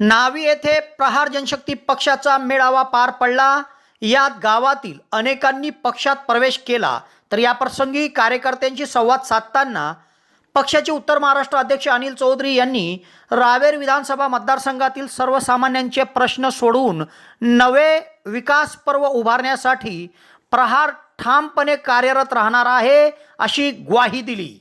नावी येथे प्रहार जनशक्ती पक्षाचा मेळावा पार पडला. यात गावातील अनेकांनी पक्षात प्रवेश केला. तर याप्रसंगी कार्यकर्त्यांशी संवाद साधताना पक्षाचे उत्तर महाराष्ट्र अध्यक्ष अनिल चौधरी यांनी रावेर विधानसभा मतदारसंघातील सर्वसामान्यांचे प्रश्न सोडवून नवे विकास पर्व उभारण्यासाठी प्रहार ठामपणे कार्यरत राहणार आहे अशी ग्वाही दिली.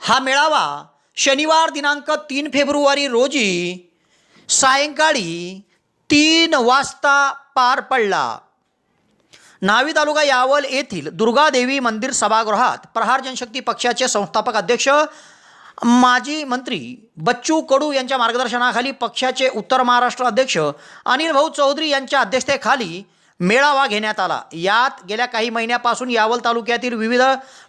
हा मेळावा शनिवार दिनांक तीन फेब्रुवारी रोजी सायंकाळी तीन वाजता पार पडला. नावी तालुका यावल येथील दुर्गादेवी मंदिर सभागृहात प्रहार जनशक्ती पक्षाचे संस्थापक अध्यक्ष माजी मंत्री बच्चू कडू यांच्या मार्गदर्शनाखाली पक्षाचे उत्तर महाराष्ट्र अध्यक्ष अनिल भाऊ चौधरी यांच्या अध्यक्षतेखाली मेळावा घेण्यात आला. यात गेल्या काही महिन्यापासून यावल तालुक्यातील विविध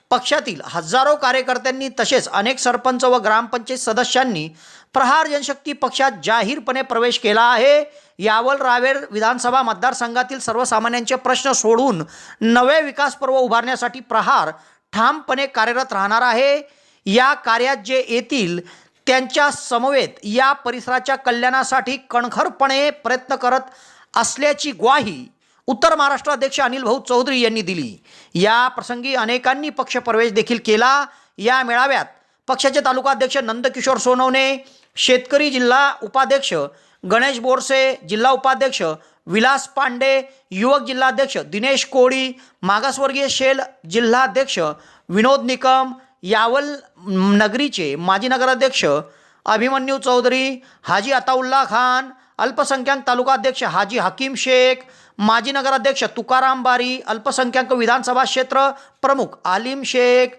पक्षातील हजारो कार्यकर्त्यांनी तसेच अनेक सरपंच व ग्रामपंचायत सदस्यांनी प्रहार जनशक्ती पक्षात जाहीरपणे प्रवेश केला आहे. यावल रावेर विधानसभा मतदारसंघातील सर्वसामान्यांचे प्रश्न सोडून नवे विकास पर्व उभारण्यासाठी प्रहार ठामपणे कार्यरत राहणार आहे. या कार्यात जे येतील त्यांच्या समवेत या परिसराच्या कल्याणासाठी कणखरपणे प्रयत्न करत असल्याची ग्वाही उत्तर महाराष्ट्र अध्यक्ष अनिल भाऊ चौधरी यांनी दिली. या प्रसंगी अनेकांनी पक्षप्रवेश देखील केला. या मेळाव्यात पक्षाचे तालुकाध्यक्ष नंदकिशोर सोनवणे शेतकरी जिल्हा उपाध्यक्ष गणेश बोरसे जिल्हा उपाध्यक्ष विलास पांडे युवक जिल्हाध्यक्ष दिनेश कोळी मागासवर्गीय शेल जिल्हाध्यक्ष विनोद निकम यावल नगरीचे माजी नगराध्यक्ष अभिमन्यू चौधरी हाजी अताउल्ला खान अल्पसंख्याक तालुकाध्यक्ष हाजी हकीम शेख माजी नगराध्यक्ष तुकाराम बारी अल्पसंख्याक विधानसभा क्षेत्र प्रमुख आलिम शेख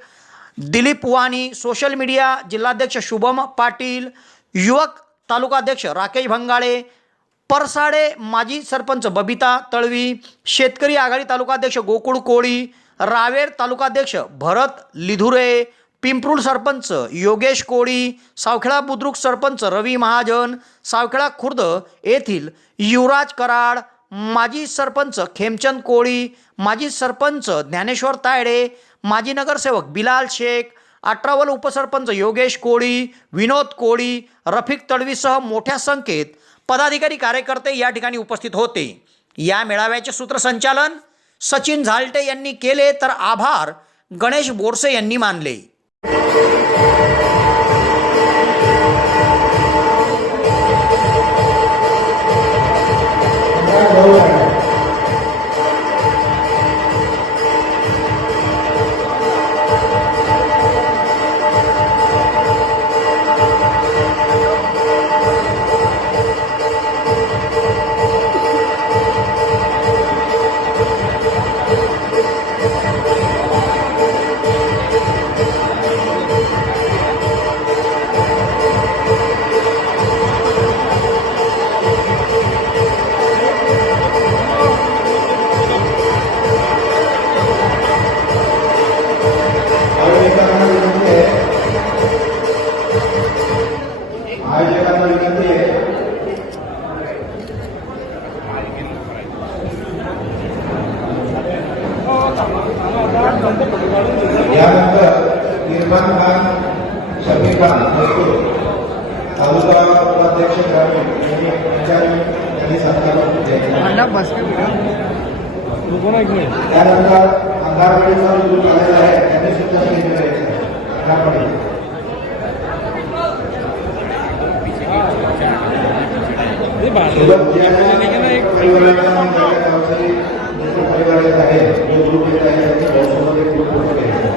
दिलीप वाणी सोशल मीडिया जिल्हाध्यक्ष शुभम पाटील युवक तालुकाध्यक्ष राकेश भंगाळे परसाडे माजी सरपंच बबिता तळवी शेतकरी आघाडी तालुकाध्यक्ष गोकुळ कोळी रावेर तालुकाध्यक्ष भरत लिधुरे पिंपरुल सरपंच योगेश कोळी सावखेळा बुद्रुक सरपंच रवी महाजन सावखेळा खुर्द येथील युवराज कराड माजी सरपंच खेमचंद कोळी माजी सरपंच ज्ञानेश्वर तायडे माजी नगरसेवक बिलाल शेख अठरावल उपसरपंच योगेश कोळी विनोद कोळी रफिक तडवीसह मोठ्या संख्येत पदाधिकारी कार्यकर्ते या ठिकाणी उपस्थित होते. या मेळाव्याचे सूत्रसंचालन सचिन झालटे यांनी केले तर आभार गणेश बोरसे यांनी मानले. इरफान खान शफी खान मजकूर तालुका उपाध्यक्ष ग्रामीण यांनी पंचायत यांनी सत्कार त्यानंतर अंगारवाडीचा जो आलेला आहे त्यांनी सुद्धा सोबत जे आहे, जो ग्रुप येत आहे त्यांच्या भाऊसोबत एक ग्रुप होतो आहे.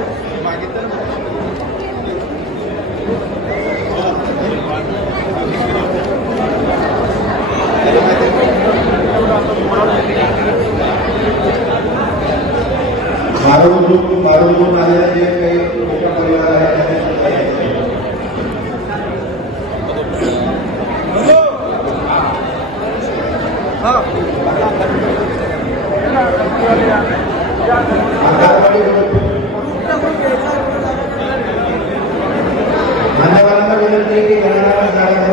मारून ग्रुप मारून ग्रुप जे काही मोठा परिवार आहे त्यांनी मान्यवरांना विनंती की गणना जागा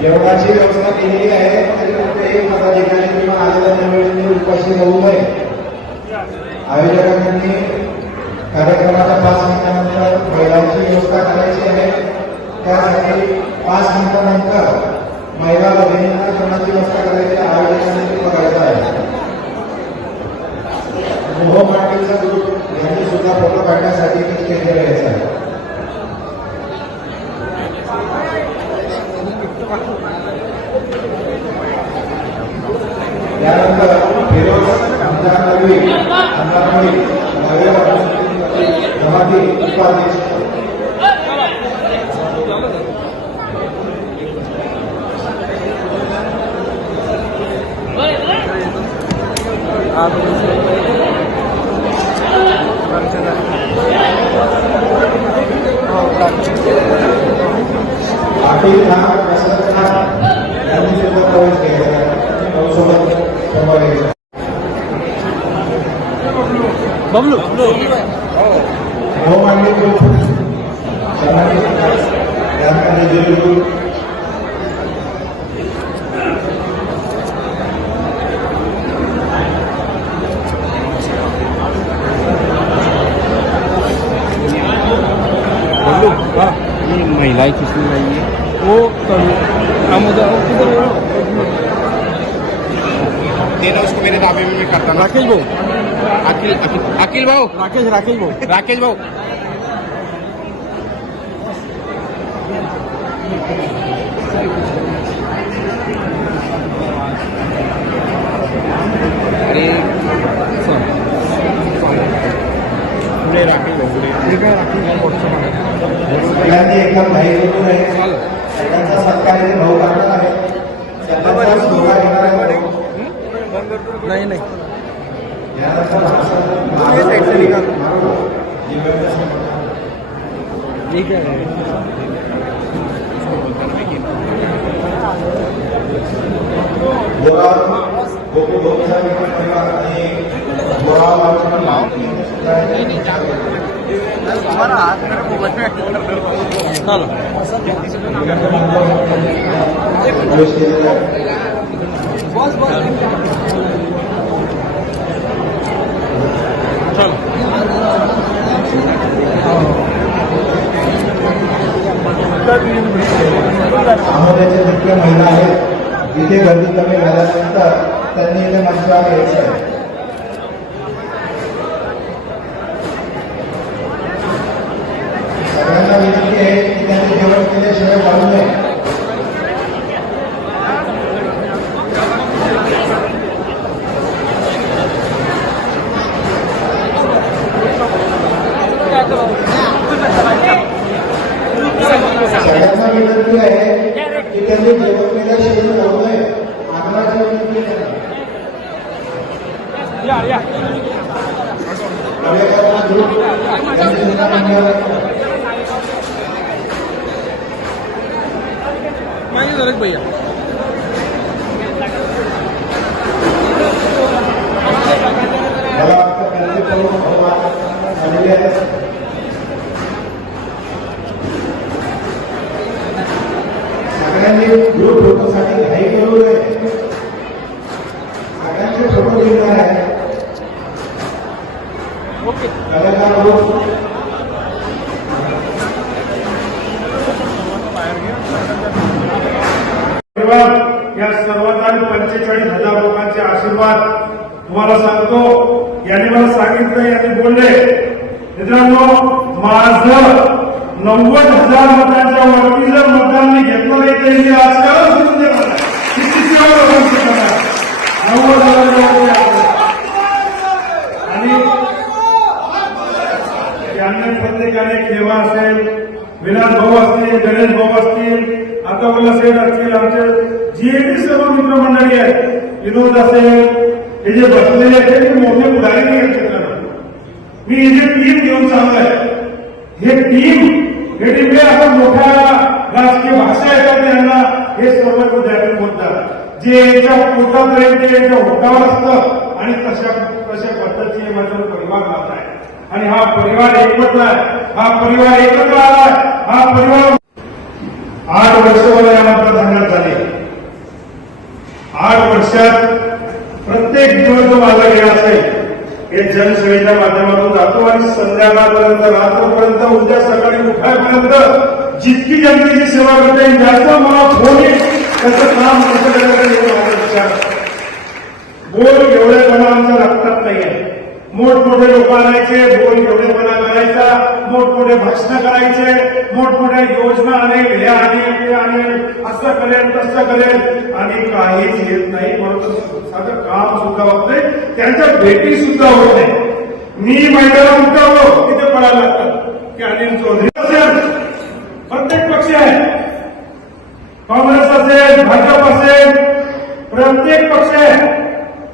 जेवणाची व्यवस्था केलेली आहे. तरी पदाधिकारी किंवा आलेल्या निवडणुकीत उपस्थित होऊ नये. आयोजकांनी कार्यक्रमाच्या पाच मिनिटानंतर महिलांची व्यवस्था करायची आहे. त्यासाठी पाच मिनिटानंतर महिला भगिनींना जेवणाची व्यवस्था वाटप जमाती उपाध्यक्ष पाटील खान वसंत खान यांनी सुद्धा प्रवेश घ्यायचा आहे. त्यांच्यासोबत संभाळायचं हो मांडे ग्रुप समाधी त्यानंतर जुलू ग्रुप ये महिलाएं किसने लाई है वो आमोदा किधर तेरा उसको मेरे दावे में मैं करता राकेश भाऊ. अखिल अखिल अखिल भाऊ. राकेश राकेश भाऊ. राकेश भाऊ अरे पुढे राकेश भाऊ पुढे ठीक आहे राकेश भाऊ पुढचं बघा. सगळ्यांनी एकदम घाई करू नये सगळ्यांचा सत्कार इथे भाऊ करणार आहे सगळ्यांचा सोहळा घेणार आहे भाऊ. नाही नाही यानंतर हे side से निकाल. भाषण ठीक आहे बोराव गोपू गोपीचा विक्रम परिवार आणि बोराव चालेल प्रवेश केलेला आहे चल आमोद्याच्या जितक्या महिला आहेत. जिथे गर्दी कमी झाल्यानंतर त्यांनी इथे मंचावर यायचं आहे. सगळ्यांना विनंती आहे की त्यांनी जेवण केल्याशिवाय वाढू नये. सगळ्यांना विनंती आहे की त्यांनी जेवण केल्याशिवाय वाढू नये आग्रहाची विनंती आहे झालं भैया मला वाटतं त्यांचे प्रमुख भाऊ झालेले आहेत सगळ्यांनी ग्रुप फोटोसाठी घाई करू नये सगळ्यांचे फोटो घेणार आहे ओके कलाकार ग्रुप आशीर्वाद या सर्वांना पंचेचाळीस हजार लोकांचे आशीर्वाद तुम्हाला सांगतो. यांनी मला सांगितलं यांनी बोलले मित्रांनो माझं नव्वद हजार मतांच्या वरती जर मतांनी घेतलं नाही तरी मी राजकारण सोडून देणार नाही. किती तेवढं होऊ शकत नाही. नव्वद हजाराच्या वरती आहे. आणि त्यांनी प्रत्येकाने खेवा असेल विलास भाऊ असतील गणेश भाऊ असतील आता सेठ असतील आमचे जे बी सर्व मित्रमंडळी विनोद असेल हे जे बसलेले आहेत ते मोठे पुढारी नाही आहेत क्षेत्रात. मी हे जे टीम घेऊन चाललोय हे टीम हे टीम हे मोठ्या राजकीय भाषा येतात यांना हे सर्व विद्यार्थी बोलतात. जे याच्या पोटापर्यंत याच्या होटावर असतं आणि तशा तशा पद्धतीने माझा परिवार राहत आहे. आणि हा परिवार एकत्र आहे. हा परिवार एकत्र आला हा परिवार आठ वर्ष मला यानंतर मतदारसंघात झाले. आठ वर्षात प्रत्येक दिवस जो माझा गेला असेल हे जनसेवेच्या माध्यमातून जातो आणि संध्याकाळपर्यंत रात्रपर्यंत उद्या सकाळी उठायपर्यंत जितकी जनतेची सेवा करता येईल जास्त मला फोन येईल त्याचं काम कसं करायचं बोल एवढेपणा आमच्या रक्तात नाही आहे मोठमोठे लोक आणायचे बोल एवढेपणा करायचा मोठमोठे भाषण करायचे मोठमोठ्या योजना आणेल हे आणेल ते आणेल असं करेल तसं करेल. आणि काहीच येत नाही साधं काम सुद्धा होत नाही त्यांच्या भेटी सुद्धा होत नाही. मी मैदानात उतरलो तिथे पडायला लागतात. की अनिल चौधरी असेल प्रत्येक पक्ष आहे. काँग्रेस असेल भाजप असेल प्रत्येक पक्ष आहे.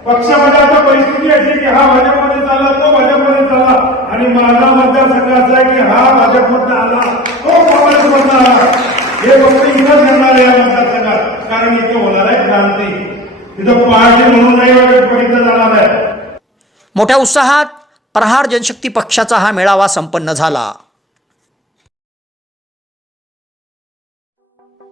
पक्षामध्ये आता परिस्थिती अशी की हा भाजपमध्ये चालला तो भाजपमध्ये चालला. आणि माझा मतदारसंघ असा आहे की हा भाजपमधनं आला तो काँग्रेसमधनं आला. हे फक्त इथंच घडणार आहे या मतदारसंघात. कारण इथे होणार आहे क्रांती. इथं पार्टी म्हणून नाही बघितलं जाणार आहे. मोठ्या उत्साहात प्रहार जनशक्ती पक्षाचा हा मेळावा संपन्न झाला.